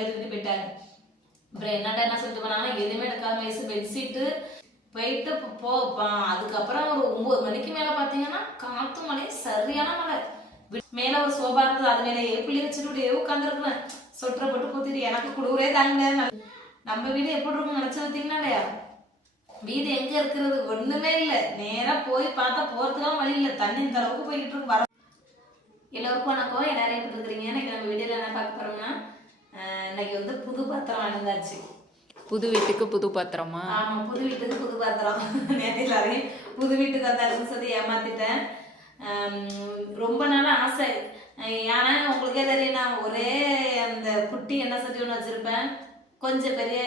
பிள்ளைய போயிட்டாங்க அப்புறம் என்னடா என்ன சொல்லிட்டு போனாங்கன்னா எதுவுமே எடுக்காம வயசு பெட்ஷீட்டு போயிட்டு போ- பா- அதுக்கப்புறம் ஒரு ஒன்பது மணிக்கு மேல பாத்தீங்கன்னா காத்து மழை சரியான மழை. மேல ஒரு சோபா இருந்தது அது மேல பிள்ளை வச்சுட்டு அப்படியே உட்காந்துருக்குறேன் சொட்டரை போட்டு போத்திட்டு எனக்கு குளிரே தாங்க நம்ம- வீடு எப்படி இருக்கும் நினைச்சு பார்த்தீங்கன்னா வீடு எங்க இருக்கிறது? ஒண்ணுமே இல்ல. நேரா போய் பார்த்தா போறதுக்கெல்லாம் வழி இல்ல. தண்ணி இந்த அளவுக்கு போய்கிட்டு இருக்கு. வர எல்லோருக்கும் வணக்கம். எல்லாரும் எப்படி இருக்கிறீங்க இன்னைக்கு நம்ம வீடியோல என்ன பார்க்க போறோம்னா இன்னைக்கு வந்து புது பாத்திரம் வாங்கினாச்சு புது வீட்டுக்கு புது பாத்திரமா? ஆமா புது வீட்டுக்கு புது பாத்திரம். நேற்று எல்லாரையும் புது வீட்டுக்கு வந்தாச்சுன்னு சொல்லி ஏமாத்திட்டேன். ரொம்ப நாள் ஆசை. ஏன்னா உங்களுக்கே தெரியும் நான் ஒரே அந்த குட்டி எண்ணெய் சட்டி ஒன்று வச்சிருப்பேன். கொஞ்சம் பெரிய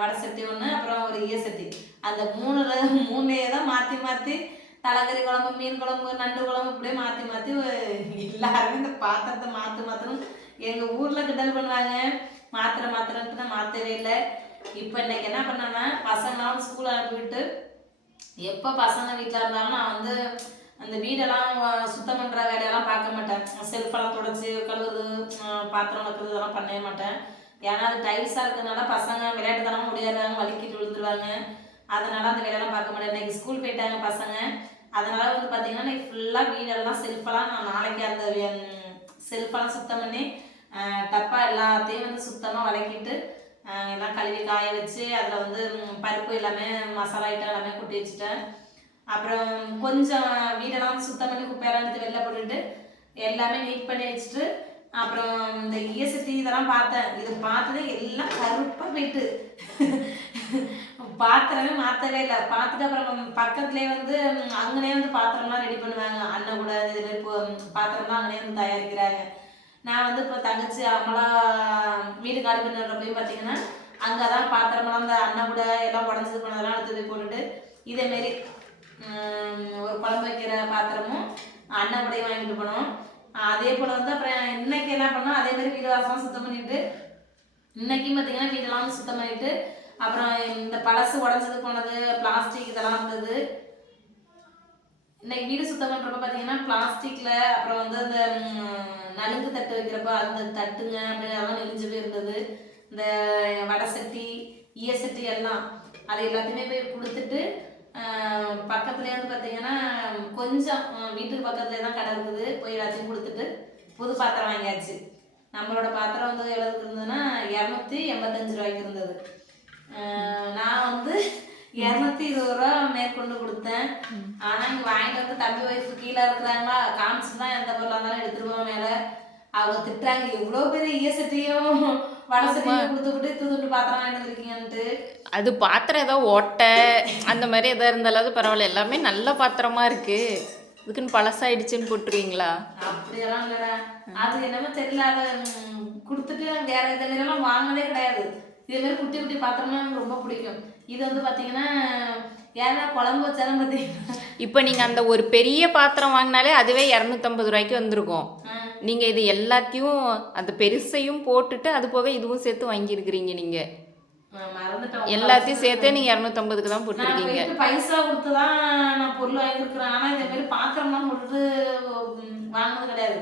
வடை சட்டி ஒன்று அப்புறம் ஒரு ஈய சட்டி. அந்த மூணுல மூணையே தான் மாற்றி மாற்றி தலைக்கறி குழம்பு மீன் குழம்பு நண்டு குழம்பு இப்படியே மாற்றி மாற்றி எல்லாருமே இந்த பாத்திரத்தை மாற்று மாற்றணும் எங்கள் ஊரில் கிண்டல் பண்ணுவாங்க. மாத்திரை மாத்திரன்ட்டு நான் மாற்றவே இல்லை. இப்போ இன்னைக்கு என்ன பண்ணேன்னா பசங்களாம் ஸ்கூல் அனுப்பிவிட்டு எப்போ பசங்க வீட்டில் இருந்தாலும் நான் வந்து அந்த வீடெல்லாம் சுத்தம் பண்ணுற வேலையெல்லாம் பார்க்க மாட்டேன். செல்ஃபெல்லாம் தொடச்சி கழுவுறது பாத்திரம் வைக்கிறது இதெல்லாம் பண்ணவே மாட்டேன். ஏன்னா அது டைல்ஸாக இருக்கிறதுனால பசங்க விளையாட்டுத்தனமாக முடியாடுறாங்க வலிக்கிட்டு விழுந்துருவாங்க. அதனால அந்த வேலையெல்லாம் பார்க்க மாட்டேன். இன்னைக்கு ஸ்கூல் போயிட்டாங்க பசங்க. அதனால வந்து பார்த்தீங்கன்னா இன்னைக்கு ஃபுல்லாக வீடெல்லாம் செல்ஃபெல்லாம் நான் நாளைக்கு அந்த செல்ஃபெல்லாம் சுத்தம் பண்ணி டப்பா எல்லாத்தையும் வந்து சுத்தமாக வளக்கிட்டு எல்லாம் கழுவி காய வச்சு அதில் வந்து பருப்பு எல்லாமே மசாலா ஐட்டம் எல்லாமே கொட்டி வச்சுட்டேன். அப்புறம் கொஞ்சம் வீடெல்லாம் சுத்தம் பண்ணி குப்பையெல்லாம் எடுத்து வெளில போட்டுட்டு எல்லாமே நீட் பண்ணி வச்சுட்டு அப்புறம் இந்த இஎஸ்டி இதெல்லாம் பார்த்தேன். இது பார்த்தது எல்லாம் கருப்பாக போயிட்டு. பாத்திரமே மாற்றவே இல்லை. பார்த்துட்டு அப்புறம் பக்கத்துலேயே வந்து அங்கனே வந்து பாத்திரம்லாம் ரெடி பண்ணுவாங்க. அண்ணன் கூட இது மாதிரி பாத்திரம்லாம் அங்கனே வந்து தயாரிக்கிறாங்க. நான் வந்து இப்போ தங்கச்சி அம்மளா வீடு காலி பண்ணுற போய் பார்த்தீங்கன்னா அங்கே தான் பாத்திரமெல்லாம் அந்த அண்ணன் கூட எல்லாம் உடஞ்சது போனதெல்லாம் எடுத்து போய் போட்டுட்டு இதேமாரி ஒரு குழம்பு வைக்கிற பாத்திரமும் அண்ணன் கூடயும் வாங்கிட்டு போனோம். அதே போல் வந்து அப்புறம் இன்னைக்கு என்ன பண்ணோம்? அதே மாதிரி வீடு வாசலாம் சுத்தம் பண்ணிட்டு இன்னைக்கும் பார்த்தீங்கன்னா வீடெல்லாம் வந்து சுத்தம் பண்ணிட்டு அப்புறம் இந்த பழசு உடஞ்சது போனது பிளாஸ்டிக் இதெல்லாம் இருந்தது இன்னைக்கு வீடு சுத்தம் பண்ணுறப்ப பார்த்தீங்கன்னா பிளாஸ்டிக்கில் அப்புறம் வந்து அந்த நலுங்கு தட்டு வைக்கிறப்ப அந்த தட்டுங்க அப்படி அதெல்லாம் நெளிஞ்சு இருந்தது இந்த வடை சட்டி ஈய சட்டி எல்லாம் அது எல்லாத்தையுமே போய் கொடுத்துட்டு பக்கத்துலேயே வந்து பார்த்தீங்கன்னா கொஞ்சம் வீட்டுக்கு பக்கத்துலேயே தான் கடை இருக்குது. போய் எல்லாத்தையும் கொடுத்துட்டு புது பாத்திரம் வாங்கியாச்சு. நம்மளோட பாத்திரம் வந்து எவ்வளோக்கு இருந்ததுன்னா இரநூத்தி எண்பத்தஞ்சு ரூபாய்க்கு இருந்தது. நான் இரநூத்தி இருபது ரூபா மேற்கொண்டு கொடுத்தேன். ஆனா இங்க வாங்கிட்டு வந்து தம்பி ஒய்ஃபு கீழே இருக்கிறாங்களா? காமிச்சு தான் எந்த பொருளாக இருந்தாலும் எடுத்துட்டு போவோம் மேல. அவங்க திட்டுறாங்க எவ்வளோ பெரிய ஈயசட்டியும் வடை சட்டியும் கொடுத்து விட்டு தூத்துட்டு பாத்திரம் வாங்கிட்டு அது பாத்திரம் ஏதோ ஓட்டை அந்த மாதிரி எதாவது இருந்தாலும் பரவாயில்ல. எல்லாமே நல்ல பாத்திரமா இருக்கு. இதுக்குன்னு பழசாயிடுச்சுன்னு போட்டுருவீங்களா? அப்படியெல்லாம் இல்லைடா. அது என்னமோ தெரியல. அதை கொடுத்துட்டு வேற நேரம் வாங்கினதே கிடையாது. இதே மாதிரி குட்டி குட்டி பாத்திரம்லாம் எனக்கு ரொம்ப பிடிக்கும். இது வந்து பார்த்தீங்கன்னா யாரா குழம்பு வச்சாலும் பார்த்தீங்கன்னா இப்போ நீங்கள் அந்த ஒரு பெரிய பாத்திரம் வாங்கினாலே அதுவே இரநூத்தம்பது ரூபாய்க்கு வந்திருக்கும். நீங்கள் இது எல்லாத்தையும் அந்த பெருசையும் போட்டுட்டு அது போக இதுவும் சேர்த்து வாங்கியிருக்கிறீங்க நீங்கள் எல்லாத்தையும் சேர்த்தே நீங்கள் இரநூத்தம்பதுக்கு தான் போட்டிருக்கீங்க. பைசா கொடுத்து தான் நான் பொருள் வாங்கியிருக்கிறேன். ஆனால் இந்த மாதிரி பாத்திரம்லாம் கொடுத்து வாங்கினது கிடையாது.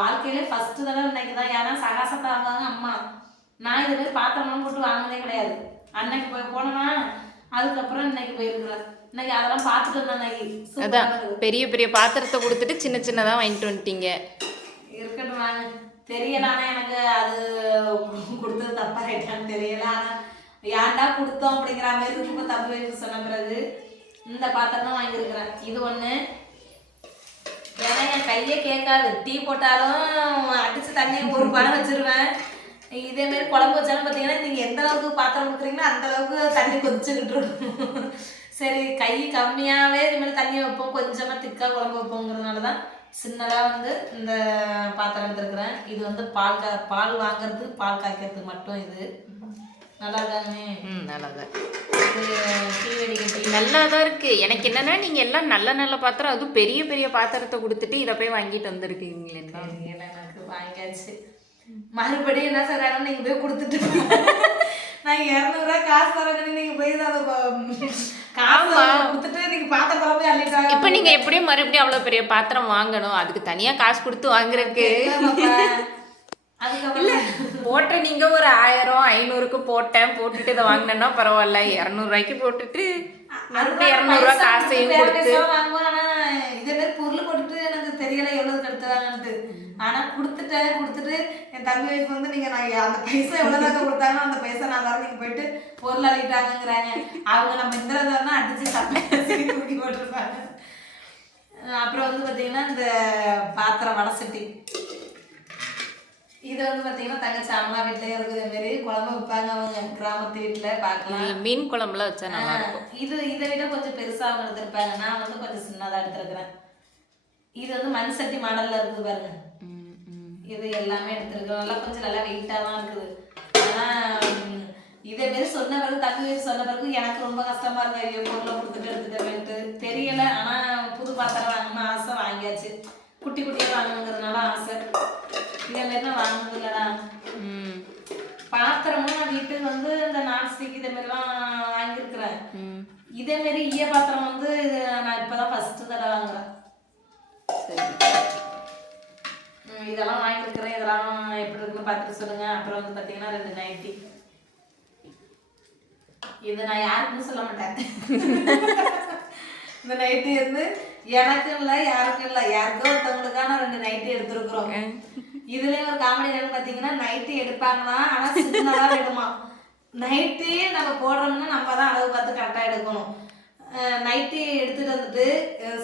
வாழ்க்கையிலே ஃபர்ஸ்ட் தடவை இன்னைக்கு தான் ஏன்னா சகாசத்தை வாங்குவாங்க அம்மா. நான் இது மாதிரி பாத்திரம்லாம் போட்டு வாங்கினதே கிடையாது. அன்னைக்கு போய் போனோமா அதுக்கப்புறம் இன்னைக்கு போயிருக்கிறேன். இன்னைக்கு அதெல்லாம் பார்த்துட்டு சூப்பரா அதான். பெரிய பெரிய பாத்திரத்தை கொடுத்துட்டு சின்ன சின்னதாக வாங்கிட்டு வந்துட்டீங்க. இருக்கட்டும் வாங்க தெரியல ஆனா எனக்கு அது கொடுத்தது தப்பாயிட்டான்னு தெரியல. ஆனா ஏன்டா கொடுத்தோம் அப்படிங்கிற மாதிரி இப்போ தம்பி வயசு சொன்ன பிறகு. இந்த பாத்திரம் தான் வாங்கியிருக்கிறேன். இது ஒன்று ஏன்னா என் கையே கேட்காது. டீ போட்டாலும் அடிச்சு தண்ணியை ஒரு பணம் வச்சிருவேன். இதே மாதிரி குழம்பு வச்சாலும் பார்த்தீங்கன்னா நீங்கள் எந்த அளவுக்கு பாத்திரம் கொடுக்குறீங்களோ அந்த அளவுக்கு தண்ணி கொதிச்சுக்கிட்டு இருக்கும். சரி கை கம்மியாகவே இது மாதிரி தண்ணி வைப்போம். கொஞ்சமாக திக்காக குழம்பு வைப்போங்கிறதுனால தான் சின்னதாக வந்து இந்த பாத்திரம் எடுத்துருக்குறேன். இது வந்து பால் கா பால் வாங்குறதுக்கு பால் காய்க்கிறதுக்கு மட்டும் இது. நல்லா இது டீ வெடிக்கட்டி நல்லா தான் இருக்கு. எனக்கு என்னன்னா நீங்க எல்லாம் நல்ல நல்ல பாத்திரம் அதுவும் பெரிய பெரிய பாத்திரத்தை கொடுத்துட்டு இதை போய் வாங்கிட்டு வந்திருக்கீங்களே எனக்கு வாங்கியாச்சு. மறுபடியும் என்ன சொல்றாங்க நீங்க போய் கொடுத்துட்டு நான் இரநூறுவா காசு தரேன்னு நீங்க போய் அதை காசு கொடுத்துட்டு நீங்க பார்த்த குழம்பு அள்ளிட்டாங்க. இப்போ நீங்க எப்படியும் மறுபடியும் அவ்வளவு பெரிய பாத்திரம் வாங்கணும். அதுக்கு தனியா காசு கொடுத்து வாங்குறதுக்கு. அதுக்கப்புறம் போட்ட நீங்க ஒரு ஆயிரம் ஐநூறுக்கு போட்டேன். போட்டுட்டு இதை வாங்கினேன்னா பரவாயில்ல. இரநூறுவாய்க்கு போட்டுட்டு மறுபடியும் இரநூறுவா காசையும் கொடுத்து இதே பொருள் போட்டுட்டு எனக்கு தெரியல எவ்வளவு எடுத்துறாங்கன்ட்டு ஆனா கொடுத்துட்டேன் கொடுத்துட்டு என் தம்பி வயசு வந்து நீங்க நான் அந்த பைசா எவ்வளவுதாங்க கொடுத்தாங்க அந்த பைசா நான் தரேன் நீங்க போயிட்டு பொருள் அள்ளிட்டாங்கங்கிறாங்க அவங்க நம்ம இந்த தடவை அடிச்சு சட்டை தூக்கி போட்டிருப்பாங்க. அப்புறம் வந்து பாத்தீங்கன்னா இந்த பாத்திரம் வடை சட்டி. இது வந்து பாத்தீங்கன்னா தங்கச்சி அம்மா வீட்டுல இருக்குது. மாரி குழம்பு வைப்பாங்க அவங்க கிராமத்து வீட்டுல பார்க்கலாம். மீன் குழம்புலாம் வச்சா இது இதை விட கொஞ்சம் பெருசா அவங்க எடுத்திருப்பாங்க. நான் வந்து கொஞ்சம் சின்னதா எடுத்திருக்கிறேன். இது வந்து மண் சட்டி மாடல்ல இருக்குது பாருங்க. இது எல்லாமே எடுத்திருக்கோம். நல்லா கொஞ்சம் நல்லா வெயிட்டா தான் இருக்குது. ஆனா உம், இதே மாரி சொன்ன பிறகு வயசு சொன்ன பிறகு எனக்கு ரொம்ப கஷ்டமா இருக்கு ஐயோ பொருளை கொடுத்துட்டு எடுத்துட்டேன்ட்டு தெரியல. ஆனா புது பாத்திரம் வாங்கணும்னு ஆசை வாங்கியாச்சு. குட்டி குட்டியா வாங்கணுங்கிறதுனால ஆசை. இதே மாதிரி தான் வாங்கினது இல்லடா பாத்திரமும் நான் வீட்டுக்கு வந்து இந்த நான்ஸ்டிக் இதே மாதிரிலாம் வாங்கியிருக்கிறேன். இதே மாதிரி ஈய பாத்திரம் வந்து நான் இப்பதான் ஃபர்ஸ்ட் தடவை வாங்குறேன். சரி ம், இதெல்லாம் வாங்கியிருக்கிறேன். இதெல்லாம் எப்படி இருக்குன்னு பார்த்துட்டு சொல்லுங்க. அப்புறம் வந்து பார்த்தீங்கன்னா ரெண்டு நைட்டி இது நான் யாருக்குன்னு சொல்ல மாட்டேன். இந்த நைட்டி வந்து எனக்கும் இல்லை யாருக்கும் இல்லை. யாருக்கோ ஒருத்தவங்களுக்கான ரெண்டு நைட்டி எடுத்திருக்கிறோம். இதுலயும் ஒரு காமெடி என்னன்னு பார்த்தீங்கன்னா நைட்டி எடுப்பாங்களா? ஆனா சின்னதா வேணுமா நைட்டி நம்ம போடுறோம்னா நம்ம தான் அளவு பார்த்து கரெக்டாக எடுக்கணும். நைட்டி எடுத்துட்டு வந்துட்டு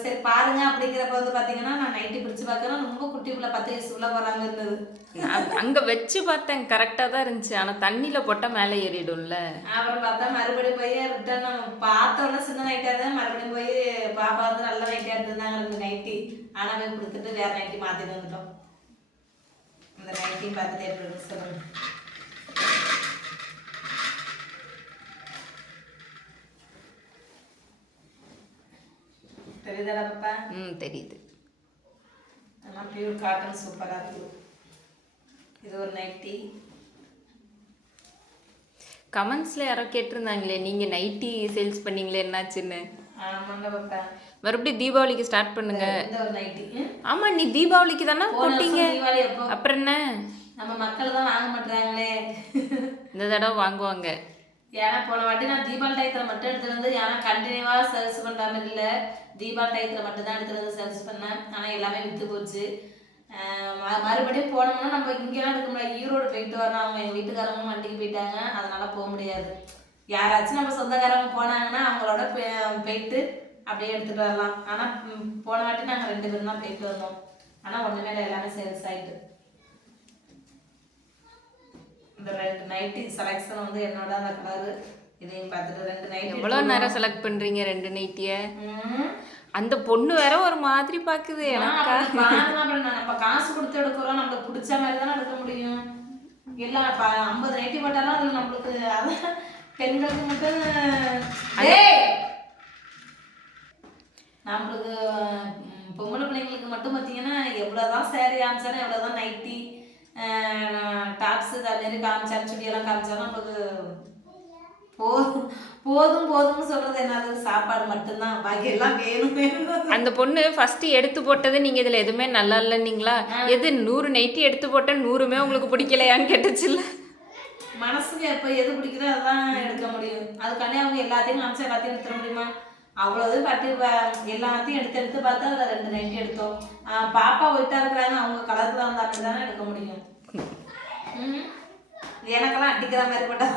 சரி பாருங்க அப்படிங்கிறப்ப வந்து பார்த்தீங்கன்னா நான் நைட்டி பிடிச்சு பார்க்கறேன். ரொம்ப குட்டி பிள்ளை பத்து வயசு உள்ள போறாங்க இருந்தது. அங்க வச்சு பார்த்தேன். கரெக்டா தான் இருந்துச்சு. ஆனா தண்ணியில போட்டா மேலே ஏறிடும்ல. அப்புறம் பார்த்தா மறுபடியும் போய் ரிட்டர்ன் நம்ம பார்த்த உடனே சின்ன நைட்டாக இருந்தால் மறுபடியும் போய் பாப்பா வந்து நல்ல நைட்டியாக எடுத்திருந்தாங்க ரெண்டு நைட்டி ஆனால் போய் கொடுத்துட்டு வேற நைட்டி மாற்றிட்டு வந்துட்டோம். இந்த நைட்டி பார்த்துட்டு எப்படி இருக்குன்னு தெரியுதாடா பாப்பா? ம் தெரியுது. ஆனால் பியூர் காட்டன் சூப்பராக இருக்குது இது ஒரு நைட்டி கமெண்ட்ஸ்ல யாரோ கேட்டிருந்தாங்களே நீங்க நைட்டி சேல்ஸ் பண்ணீங்களே என்னாச்சுன்னு? மறுபடியும் தீபாவளிக்கு ஸ்டார்ட் பண்ணுங்க. ஆமா நீ தீபாவளிக்கு தானே போட்டீங்க. அப்புறம் என்ன? நம்ம மக்கள் தான் வாங்க மாட்டாங்களே இந்த தடவை வாங்குவாங்க. ஏன்னா போன வாட்டி நான் தீபாவளி டயத்தில் மட்டும் எடுத்துகிட்டு வந்து ஏன்னா கண்டினியூவாக சர்ச் பண்ணுற மாதிரி இல்லை. தீபாவளி டயத்தில் மட்டும் தான் எடுத்துட்டு வந்து சேல்ஸ் பண்ணேன். ஆனால் எல்லாமே விற்று போச்சு. மறுபடியும் போனோம்னா நம்ம இங்கெல்லாம் இருக்க முடியாது. ஈரோடு போயிட்டு வரணும். அவங்க எங்கள் வீட்டுக்காரவங்க வண்டிக்கு போயிட்டாங்க. அதனால போக முடியாது. யாராச்சும் நம்ம சொந்தக்காரங்க போனாங்கன்னா அவங்களோட போயிட்டு அப்படியே எடுத்துகிட்டு வரலாம். ஆனால் போன வாட்டி நாங்கள் ரெண்டு பேரும் தான் போயிட்டு வந்தோம். ஆனால் ஒன்றுமே இல்லை. எல்லாமே சேல்ஸ் ஆகிட்டு இந்த ரெண்டு நைட்டி செலெக்ஷன் வந்து என்னோட அந்த கலரு இதையும் பார்த்துட்டு ரெண்டு நைட்டி எவ்வளவு நேரம் செலக்ட் பண்றீங்க ரெண்டு நைட்டிய. அந்த பொண்ணு வேற ஒரு மாதிரி பாக்குது அப்புறம் நான் நம்ம காசு கொடுத்து எடுக்கிறோம் நம்மளுக்கு பிடிச்ச மாதிரி தானே எடுக்க முடியும் இப்போ ஐம்பது நைட்டி போட்டாலும் அதில் நம்மளுக்கு அதான் பெண்களுக்கு மட்டும்! நம்மளுக்கு பொம்பளை பிள்ளைங்களுக்கு மட்டும் பார்த்தீங்கன்னா எவ்வளோதான் சேரீ காமிச்சாலும் எவ்வளோதான் நைட்டி மாதிரி காமிச்சாலும் சுடியெல்லாம் காமிச்சாலும் நம்மளுக்கு போதும் போதும் போதும்னு சொல்றது என்னது? சாப்பாடு மட்டும்தான். பாக்கி எல்லாம் வேணும் வேணும். அந்த பொண்ணு ஃபர்ஸ்ட் எடுத்து போட்டது நீங்க இதுல எதுவுமே நல்லா இல்லைன்னீங்களா? எது நூறு நைட்டி எடுத்து போட்டேன் நூறுமே உங்களுக்கு பிடிக்கலையான்னு கேட்டுச்சுல்ல. மனசுக்கு எப்போ எது பிடிக்குதோ அதான் எடுக்க முடியும். அதுக்காண்டி அவங்க எல்லாத்தையும் காமிச்சா எல்லாத்தையும் எடுத்துட முடியுமா? அவ்வளோது பட்டு எல்லாத்தையும் எடுத்து எடுத்து பார்த்தா அதில் ரெண்டு நைட்டி எடுத்தோம். பாப்பா ஒயிட்டாக இருக்கிறாங்க அவங்க கலருக்கு தான் தானே எடுக்க முடியும். ம். எனக்கெல்லாம் அடிக்கிற மாதிரி போட்டா